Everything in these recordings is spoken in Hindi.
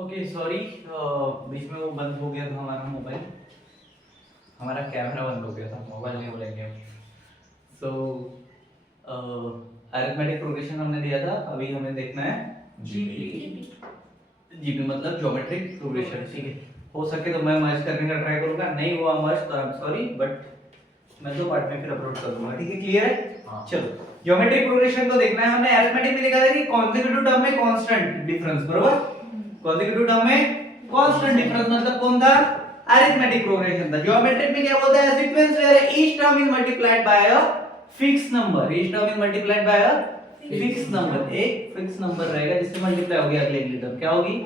ओके सॉरी, बीच में वो बंद हो गया था हमारा मोबाइल, हमारा कैमरा बंद हो गया था, मोबाइल नहीं बोलेंगे। सो अरिथमेटिक प्रोग्रेशन हमने दिया था, अभी हमें देखना है जीपी। जीपी मतलब ज्योमेट्रिक प्रोग्रेशन, ठीक है। हो सके तो मैं मर्ज करने का ट्राई करूंगा, नहीं हुआ मर्ज तो आई एम सॉरी, बट मैं 2 पार्ट में फिर अपलोड कर दूंगा, ठीक है। क्लियर है? हाँ। चलो ज्योमेट्रिक प्रोग्रेशन को देखना है हमने। अरिथमेटिक में देखा था कि कॉन्सेक्यूटिव टर्म में कांस्टेंट डिफरेंस, बरोबर। कॉन्सेक्यूटिव टर्म में कांस्टेंट डिफरेंस मतलब कौन था? अरिथमेटिक प्रोग्रेशन था। ज्योमेट्रिक में क्या बोलता है? Sequence where each term is multiplied by a fix number, each term is multiplied by a fix number, एक फिक्स नंबर रहेगा जिससे मल्टीप्लाई होगी अगली टर्म, क्या होगी?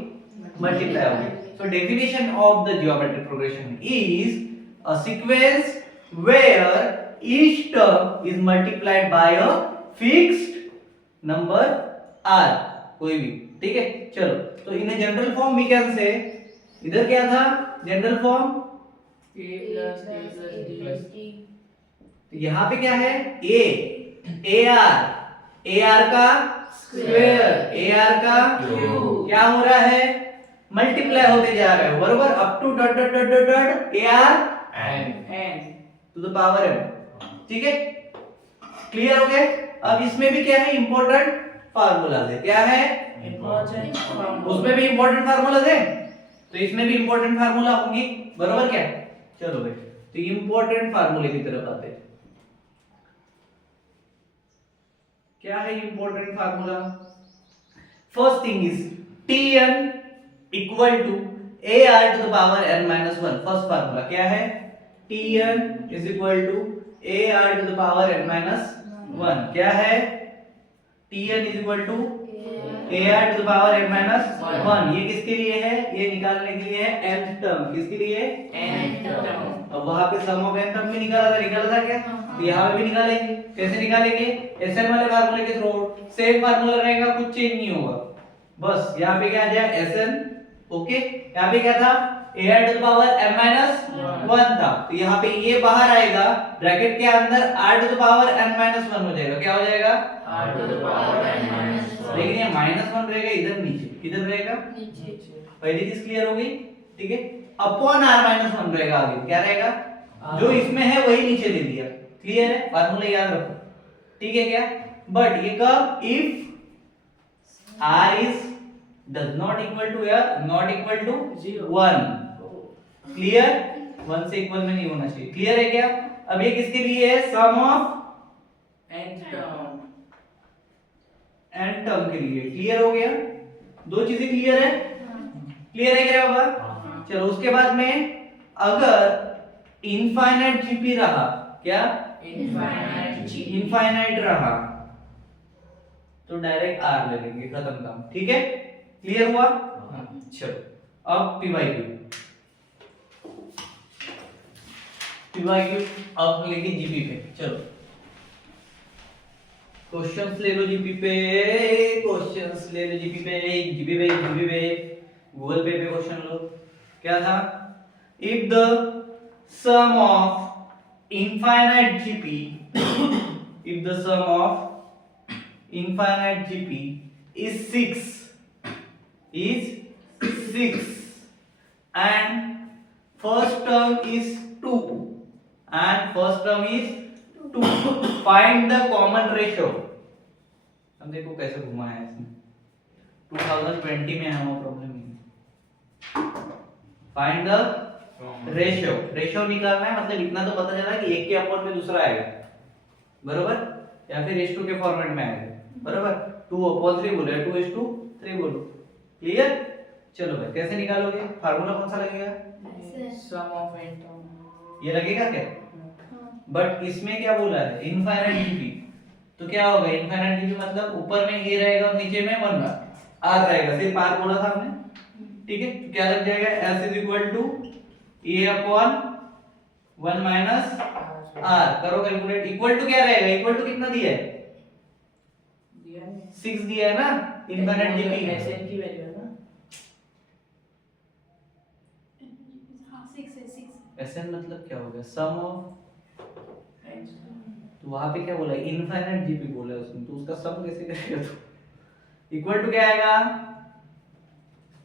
मल्टीप्लाई होगी। So definition of the geometric progression is a sequence where each term is multiplied by a fixed number r, कोई भी, ठीक है। चलो तो in general form we can say, इधर क्या था general form? a plus a plus d। तो यहाँ पे क्या है? ए आर का स्क्वायर, ए आर का क्यूब, क्या हो रहा है? मल्टीप्लाई होते जा रहा है, बरोबर। Up to dot dot dot dot dot A R n to the power m, ठीक है। क्लियर हो गया? अब इसमें भी क्या है? इंपॉर्टेंट फार्मूलाज है, क्या है? important formula। उसमें भी इंपॉर्टेंट फार्मूलाज है, तो इसमें भी इंपॉर्टेंट फार्मूला होंगी, बरोबर क्या? चलो भाई, तो इंपॉर्टेंट फार्मूले की तरफ आते हैं। क्या है important formula? First thing is Tn equal to AR to the power n minus 1। First formula क्या है? Tn is equal to AR to the power n minus 1। क्या है? Tn is equal to AR to the power n minus 1। ये किसके लिए है? ये निकालने के लिए है nth टर्म। किसके लिए? nth term. अब वहां पे सम ऑफ n टर्म भी निकाला था क्या? तो यहाँ पे भी निकालेंगे। कैसे निकालेंगे? Sn वाले फार्मूले के थ्रू। सेम फार्मूला रहेगा, कुछ चेंज नहीं होगा, बस यहाँ पे क्या आ जाए Sn, ओके। यहाँ पे क्या था? AR to the power m minus 1 था, तो यहाँ पे ये बाहर आएगा, ब्रैकेट के अंदर r to the power n minus 1 हो जाएगा। क्या हो जाएगा? r to the power n minus 1। लेकिन ये -1 रहेगा इधर नीचे, किधर रहेगा? नीचे। पहली चीज क्लियर हो गई, ठीक है। अपॉन r माइनस 1 रहेगा आगे, क्या रहेगा? जो इसमें है वही नीचे ले लिया। क्लियर है? फार्मूला याद रखो, ठीक है क्या? बट ये कब? If r is does not equal to या नॉट इक्वल टू 1। क्लियर? 1 से इक्वल में नहीं होना चाहिए। क्लियर है क्या? अब ये किसके लिए है? Sum of nth term. n term के लिए। क्लियर हो गया? दो चीजें क्लियर है? क्लियर है क्या बाबा? चलो उसके बाद में अगर इनफाइनाइट जीपी रहा, क्या? इनफाइनाइट रहा तो डायरेक्ट आर ले लेंगे, खत्म काम, ठीक है। क्लियर हुआ? चलो अब पीवाईक्यू अब लेंगे जीपी पे। चलो क्वेश्चंस ले लो जीपी पे, क्वेश्चंस ले लो जीपी पे, जीपी पे गूगल पे क्वेश्चन लो। क्या था? If the sum of infinite GP if the sum of infinite GP is 6 and first term is 2 and first term is 2, find the common ratio। हम देखो कैसे घुमा है इसमें, 2020 में है वो प्रॉब्लम। फाइंड द रेशियो निकालना है, मतलब इतना तो पता चला कि एक के अपॉन में दूसरा आएगा, बरोबर, या फिर h2 के फॉर्मेट में आएगा, बरोबर। 2/3 बोलो या 2:3 बोलो। क्लियर? चलो भाई कैसे निकालोगे? फार्मूला कौन सा लगेगा? सम ऑफ n टर्म। ये लगेगा क्या? बट इसमें क्या बोला है? इनफाइनाइट जीपी, तो क्या होगा? इनफाइनाइट जीपी मतलब ऊपर में a रहेगा और नीचे में 1 r रहेगा, सिर्फ r बोला था हमने, ठीक है। तो क्या लग जाएगा? s = a/1 minus r। करो कैलकुलेट। इक्वल टू क्या रहेगा? इक्वल टू कितना दिया है? दिया है 6 दिया है ना, इनफाइनाइट जीपी। Sn की वैल्यू है ना, हाँ 6 है 6। Sn मतलब क्या हो गया? सम ऑफ, n। तो वहां पे क्या बोला? इनफाइनाइट जीपी बोला है उसमें, तो उसका सम कैसे करेगा? तो इक्वल टू क्या आएगा?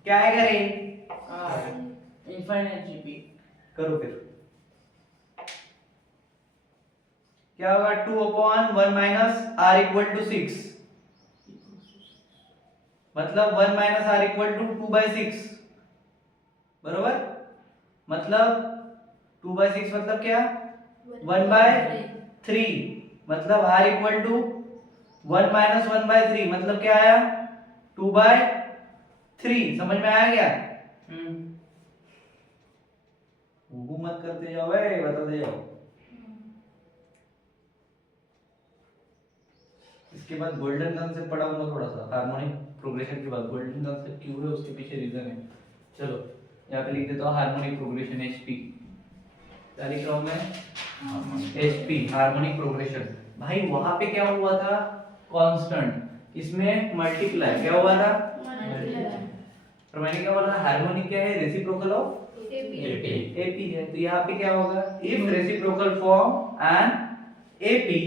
क्या आएगा रे? Infinite GP. करो फिर। क्या होगा? 2 upon 1 minus r equal to 6, मतलब 1 minus r equal to 2 by 6, बरोबर? मतलब 2 by 6 मतलब क्या? 1 by 3, मतलब r equal to 1 minus 1 by 3, मतलब क्या आया? 2 by 3। समझ में आया क्या? वो मत करते जाओ भाई, बताते जाओ। इसके बाद गोल्डन कॉन्सेप्ट पढ़ाऊंगा थोड़ा सा, हार्मोनिक प्रोग्रेशन के बाद। गोल्डन कॉन्सेप्ट क्यों है उसके पीछे रीजन है। चलो यहाँ पे लिख देता हूँ हार्मोनिक प्रोग्रेशन एचपी। क्या लिख रहा हूँ मैं? HP, harmonic progression. भाई वहां पे क्या हुआ था? कांस्टेंट, इसमें मल्टीप्लाई क्या हुआ था? और मैंने क्या बोला? हार्मोनिक क्या है? रेसिप्रोकल ऑफ एपी है। तो यहाँ पे क्या होगा? If reciprocal form and AP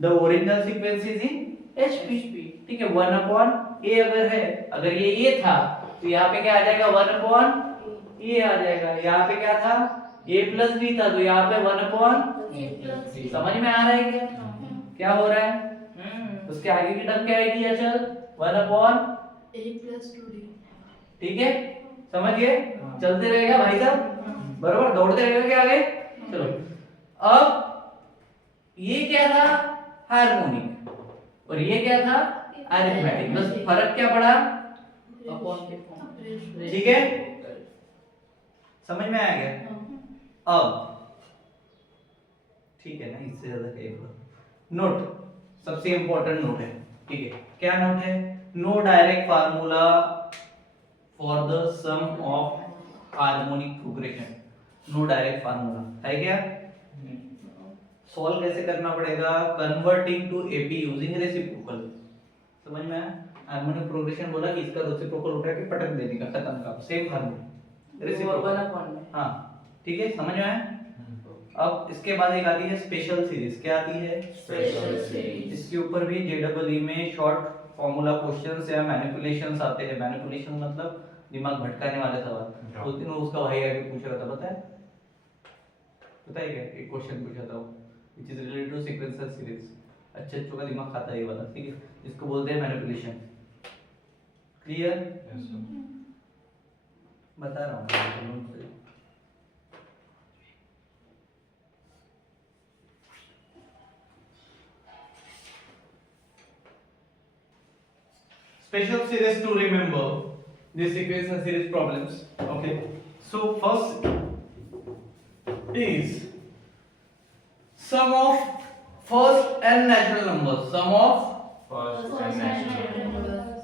the original sequence is in HP. ठीक है, 1 अपॉन ए अगर है, अगर ये ए था तो यहाँ पे क्या आ जाएगा? 1 अपॉन ए आ जाएगा। यहाँ पे क्या था? a प्लस बी था, तो यहाँ पे 1 अपॉन। समझ में आ रहा है क्या? क्या हो रहा है? उसके आगे की टर्म क्या आएगी? अचल 1 अपॉन a plus 2d। ठीक है, समझ गए? चलते रहेगा भाई साहब, बरोबर दौड़ते रहेगा क्या आगे? चलो, अब ये क्या था? हार्मोनिक, और ये क्या था? अरिथमेटिक। बस फर्क क्या पड़ा? अपॉन के फॉर्म। ठीक है, समझ में आ गया? अब ठीक है ना, इससे ज्यादा क्या? नोट, सबसे इंपॉर्टेंट नोट है। ठीक है, क्या नोट है? No direct formula for the sum of harmonic progression. No direct formula है क्या? सॉल्व कैसे करना पड़ेगा? Converting to AP using reciprocal. समझ में आया? हार्मोनिक प्रोग्रेशन बोला कि इसका रेसिप्रोकल उठा के पटक देने का, खत्म का, सेम हार्मोनिक रेसिप्रोकल। 1 अपॉन में। हां ठीक है, समझ में आया? अब इसके बाद एक आती है स्पेशल सीरीज। क्या आती है? Special series. इसके ऊपर भी जेडब्ल्यू में शॉर्ट फार्मूला क्वेश्चंस या मैनिपुलेशंस आते हैं। मैनिपुलेशन मतलब दिमाग भटकाने वाले सवाल। उस दिन वो उसका भाई आके पूछ रहा था, पता है? पता है क्या? एक क्वेश्चन पूछा था वो, which is related to sequential series. अच्छे अच्छों का दिमाग खाता है ये वाला, ठीक है? इसको बोलते हैं मैनिपुलेशन। क्लियर? बता रहा हूं। Special series to remember this sequence and series problems. Okay, so first is sum of first and natural numbers. Sum of First and natural.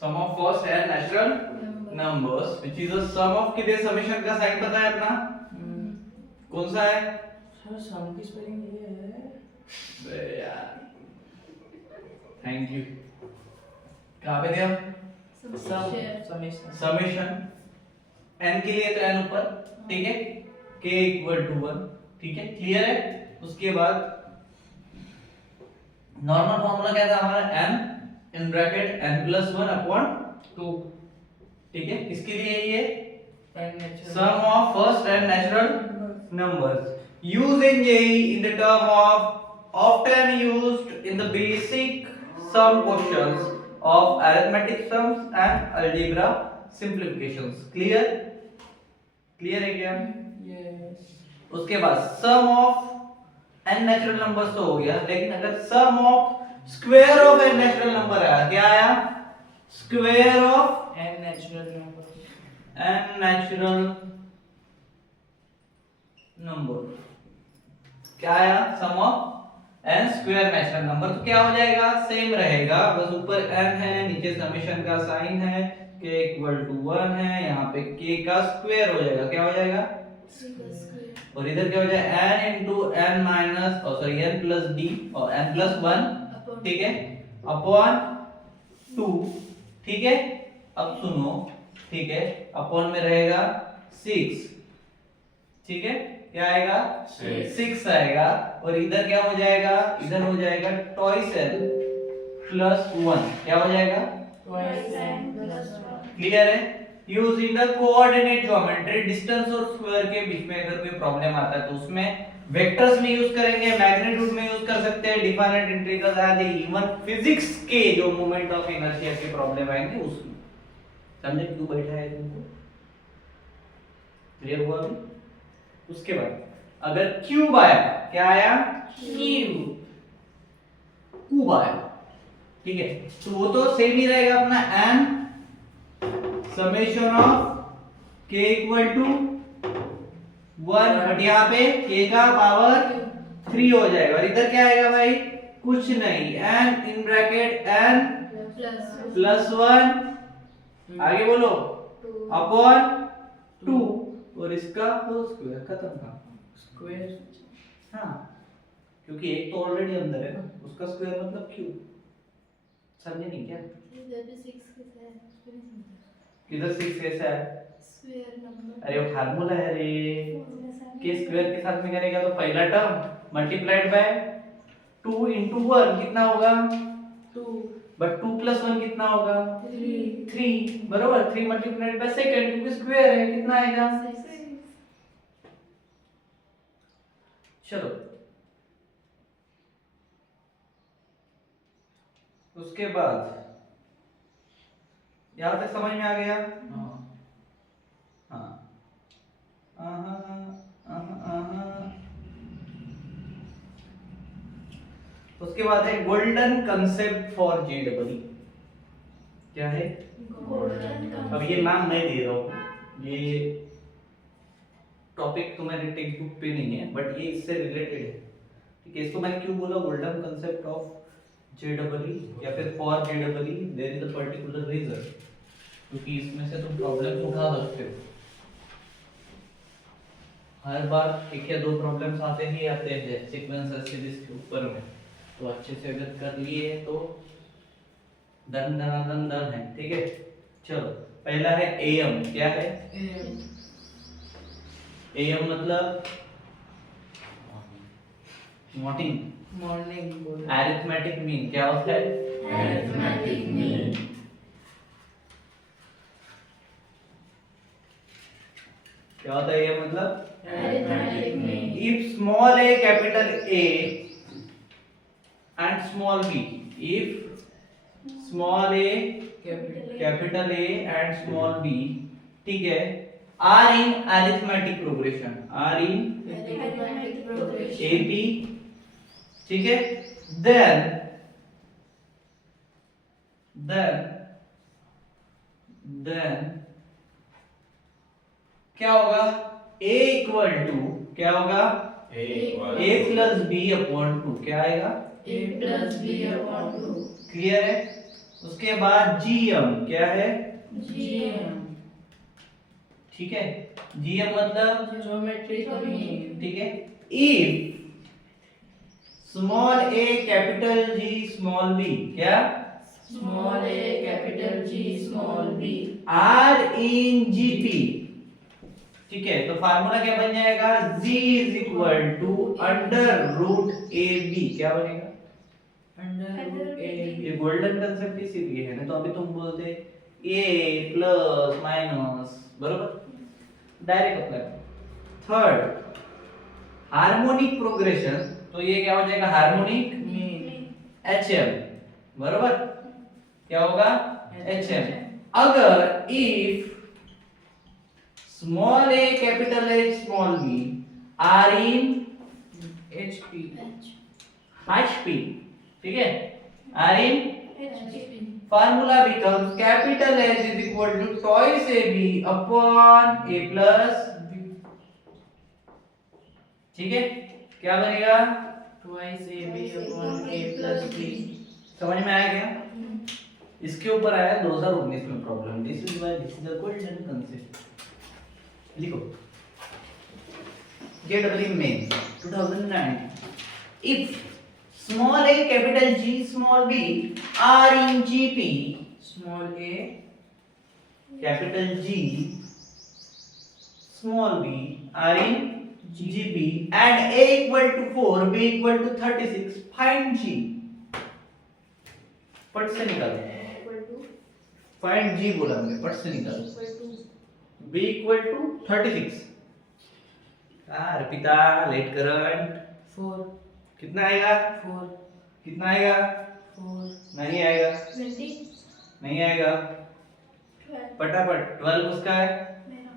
sum of first and natural numbers, which is a sum of कितने समेशन का साइन पता है अपना? कौन सा है? सर सम की स्पेलिंग ये है। अरे यार, थैंक यू। कहाँ पे दिया? समेशन। समेशन n के लिए तो n ऊपर, ठीक है? k इक्वल टू 1, ठीक है? क्लियर है? उसके बाद नॉर्मल फॉर्मूला क्या था हमारा? n in bracket n plus 1 upon 2, ठीक है? इसके लिए ये sum of first n natural numbers used in JEE in the term of often used in the basic sum questions of arithmetic sums and algebra simplifications. Clear? Clear है क्या? यस। उसके बाद sum of n natural numbers तो हो गया, लेकिन अगर sum of square of n natural number आया, क्या आया? Square of n natural number। n natural number क्या आया? Sum of n square natural number. तो क्या हो जाएगा? सेम रहेगा, बस ऊपर n है, नीचे समेशन का साइन है, k इक्वल टू 1 है, यहाँ पे k का स्क्वायर हो जाएगा। क्या हो जाएगा? और इधर क्या हो जाएगा? n into n minus n plus d और n प्लस 1, ठीक है, अपॉन 2, ठीक है? अब सुनो, ठीक है, अपॉन में रहेगा 6, ठीक है? क्या आएगा 6 आएगा, और इधर क्या हो जाएगा, इधर हो जाएगा twice n plus 1, क्या हो जाएगा, क्लियर है। Using the coordinate geometry, distance और स्क्वायर के बीच में अगर कोई प्रॉब्लम आता है तो उसमें वेक्टर्स में यूज करेंगे, मैग्नीट्यूड में यूज कर सकते हैं, डिफाइनेट इंटीग्रल्स आदि, इवन फिजिक्स के जो मोमेंट ऑफ इनर्शिया के प्रॉब्लम आएंगे उसमें। समझे क्यों बैठा है तुमको, क्लियर हुआ अभी। उसके बाद अगर क्यूब आया, क्या आया, क्यूब आया, ठीक है, तो वो तो सेम ही रहेगा अपना n summation of k equal to 1, but यहाँ पे k का पावर 3 हो जाएगा, और इधर क्या आएगा भाई, कुछ नहीं, n in bracket n plus 1, आगे बोलो, अपॉन 2, और इसका होल स्क्वायर, खत्म काम, स्क्वायर। हाँ, क्योंकि एक तो ऑलरेडी अंदर है ना, उसका स्क्वायर मतलब क्यूब, समझे नहीं क्या, किधर 6 कैसे है, अरे वो फार्मूला है रे, के स्क्वायर के साथ में करेगा तो पहला टर्म मल्टीप्लाइड बाय 2 into 1 कितना होगा 2, बट 2 plus 1 कितना होगा 3, 3, बरोबर, 3 मल्टीप्लाइड बाय सेकंड, क्योंकि स्क्वायर है, कितना आएगा, चलो उसके बाद यहां तक समझ में आ गया, हाँ, उसके बाद है गोल्डन कंसेप्ट फॉर जेडबल, क्या है, अब ये नाम मैं दे रहा हूँ, ये टॉपिक तुम्हारे टेक्स्ट बुक पे नहीं है, बट ये इससे रिलेटेड है, ठीक है। इसको मैंने क्यों बोला गोल्डन कंसेप्ट ऑफ जेडबल या फिर फॉर जेडबल, there is a particular reason, क्योंकि इसमें से तुम प्रॉब्लम्स उठा सकते हो, हर बार एक या दो प्रॉब्लम्स आते ही आते हैं सीक्वेंस सीरीज के ऊपर में, तो अच्छे से अगर कर लिए तो दन दन दन दन है, ठीक है। चलो पहला है एएम, क्या है एएम मतलब मॉर्निंग बोल, अरिथमेटिक मीन, क्या होता है, अरिथमेटिक मीन, क्या होता है ये मतलब, arithmetic mean, if small a capital A and small b, if small a capital A and small b, ठीक है, are in arithmetic progression, are in arithmetic progression, AP, ठीक है, then क्या होगा, a इक्वल टू क्या होगा, a प्लस b अपॉन 2, क्या आएगा, a plus b upon 2, clear है। उसके बाद gm क्या है, gm, ठीक है, gm मतलब ज्योमेट्रिक मीन, ठीक है, if small a capital G small b, क्या, small a capital G small b, R in GP, ठीक है, तो फार्मूला क्या बन जाएगा, G is equal to under root AB, क्या बनेगा, अंडर रूट ए, ये गोल्डन कंसेप्ट इसीलिए है ना, तो अभी तुम बोलते a प्लस माइनस, बरोबर, direct apply. Third harmonic progression, तो ये क्या हो जाएगा, हार्मोनिक मीन, HM, बरोबर, क्या होगा HM, अगर if small a capital H small b are in HP, HP, ठीक है, are in HP, formula becomes capital H is equal to twice AB upon A plus B, ठीक है, क्या बनेगा, twice AB upon A plus B, समझ में आया क्या, इसके ऊपर आया 2019 में problem, this is why this is a golden concept, लिखो JEE main 2009, if small a capital G small b are in GP, small a, capital G small b are in GP and A equal to 4, B equal to 36, find G. पट से निकालो, equal to find G बोला हमने, पट से निकालो, equal to B equal to 36. Arpita let current 4 कितना आएगा? 4 कितना आएगा? 4 नहीं आएगा, 20 नहीं आएगा, 12 फटाफट 12 उसका है, मेरा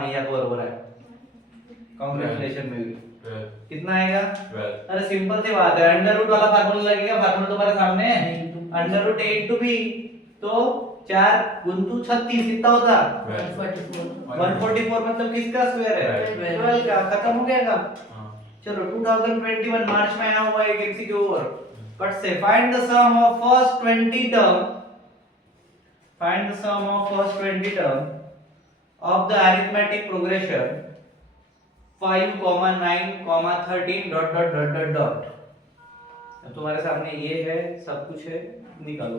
मैया को बरोबर है, कांग्रेचुलेशन में भी कितना आएगा? अरे सिंपल सी बात है, अंडर रूट वाला फार्मूला लगेगा, फार्मूला तुम्हारे सामने है, under root a into b, तो 4 गुंतु 36 कितना होता? 144 144 मतलब किसका स्क्वायर है? 12 का, खत्म हो गया काम। चलो 2021 मार्च में आया हुआ एक एमसीक्यू और बट से find the sum of first 20 term, find the sum of first 20 term of the arithmetic progression 5, 9, 13 dot dot dot dot dot. अब तुम्हारे सामने ये है, सब कुछ है, निकालो।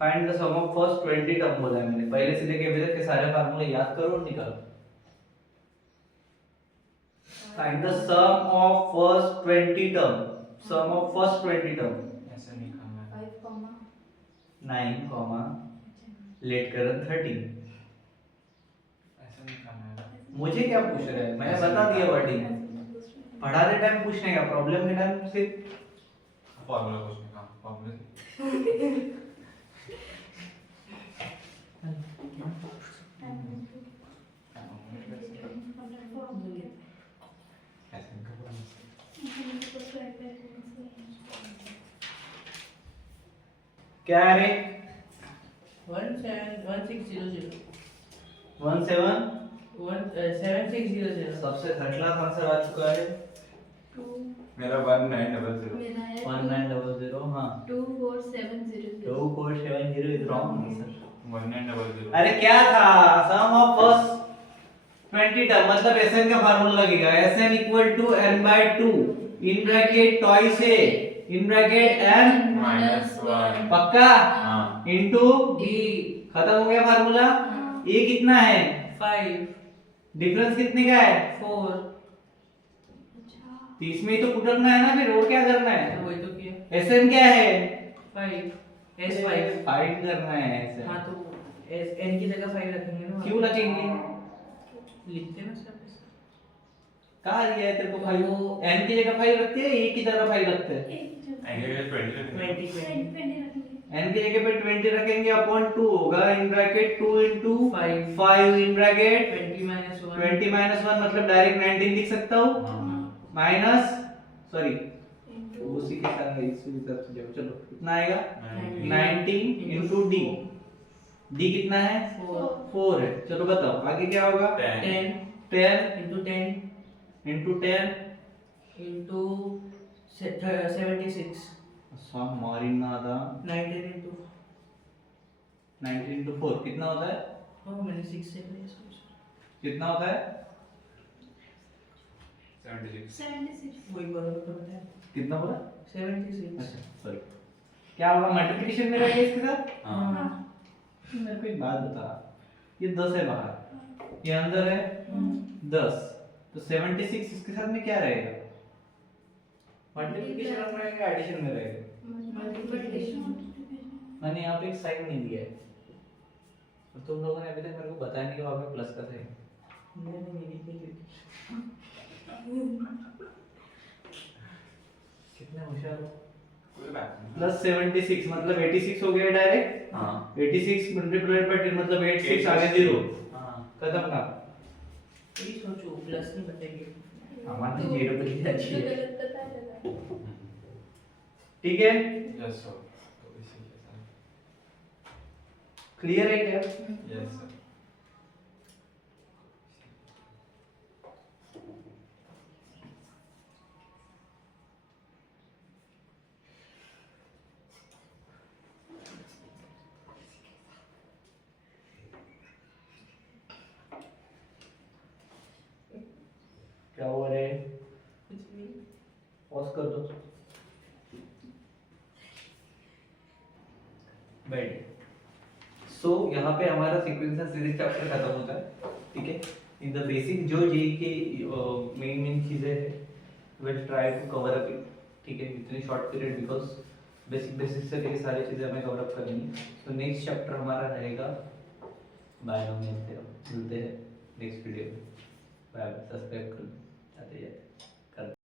Find the sum of first 20 term बोला है मैंने, पहले से लेके अभी तक के सारे फार्मूले याद करो और निकालो। Find the sum of first 20 term, sum of first 20 term 5 9, let current 13। मुझे क्या पूछ रहे हैं? मैंने बता दिया वर्डिंग, पढ़ाते टाइम पूछने का, प्रॉब्लम के टाइम सिर्फ फॉर्मूला पूछने का, फॉर्मूला क्या है रे? 171600 17 सबसे थर्ड क्लास आंसर आ चुका है। 2 मेरा 1900 मेरा है 1900 हाँ 24700 2470 इज रॉन्ग आंसर। 1900 अरे क्या था? सम ऑफ फर्स्ट 20 टर्म मतलब Sn का फार्मूला लगेगा, Sn equal to n/2 in bracket twice a in bracket n -1 पक्का हाँ इनटू D खत्म हो गया फार्मूला। a कितना है? 5 डिफरेंस कितने का है? 4 तो इसमें ही तो कुटरना है ना, फिर वो क्या करना है? तो वही तो किया Sn क्या है? 5 S5 फाइंड करना है Sn। हाँ तो S n की जगह 5 रखेंगे ना, क्यों रखेंगे? लिखते ना सब कहा दिया है तेरे को 5? n की जगह 5 रखते हैं, a की जगह 5 रखते हैं? एंगल 20 n की जगह पे 20 रखेंगे अपॉन 2 होगा in bracket 2 into 5 5 in bracket 20 -1 20 -1 मतलब डायरेक्ट 19 लिख सकता हूँ माइनस सॉरी उसी के साथ इसी हिसाब से जाओ। चलो कितना आएगा? 19 into d, d कितना है? 4 है। चलो बताओ आगे क्या होगा? 10 10 into 10 into 10 into 76 सम मारिना था 19 into 19 into 4 कितना होता है? हाँ मैंने 6 से लिया कितना होता है? 76 वही बराबर तो बताया कितना बोला? 76 अच्छा सॉरी क्या होगा? मल्टीप्लिकेशन में रहेगा इसके साथ? हाँ मेरे को एक बात बता, ये 10 है बाहर, ये अंदर है 10, तो 76 इसके साथ में क्या रहेगा? मल्टीप्लिकेशन में रहेगा, एडिशन में रहेगा? मैंने यहाँ पे एक साइन नहीं दिया है, और तुम लोगों ने अभी तक मेरे को बताया नहीं कि वहाँ पे प्लस का साइन। मैंने नहीं लिखी कितने होशियार हो। कोई बात नहीं प्लस 76 मतलब 86 हो गया डायरेक्ट। हाँ 86 मल्टीप्लाइड बाय 10 मतलब 86 आगे 0 खत्म का। यही सोचो प्लस नहीं बताएंगे हमारे 0 पे कितनी अच्छी है, गलत पता लगा ठीक है? यस सर तो इसी के साथ क्लियर है क्या? यस सर क्या हुआ रे? कुछ नहीं पॉज कर दो, बैठ। सो यहाँ पे हमारा सीक्वेंसर सीरीज चैप्टर खत्म होता है, ठीक है? इन द बेसिक जो जी की मेन चीज़ें हैं will try to cover up it, ठीक है, इतनी शॉर्ट पीरियड, बिकॉज बेसिक से लेके सारी चीज़ें हमें कवर अप करनी है। तो नेक्स्ट चैप्टर हमारा रहेगा बायनोमियल थ्योरम। मिलते हैं नेक्स्ट वीडियो में। बाय, सब्सक्राइब कर जाते जाते।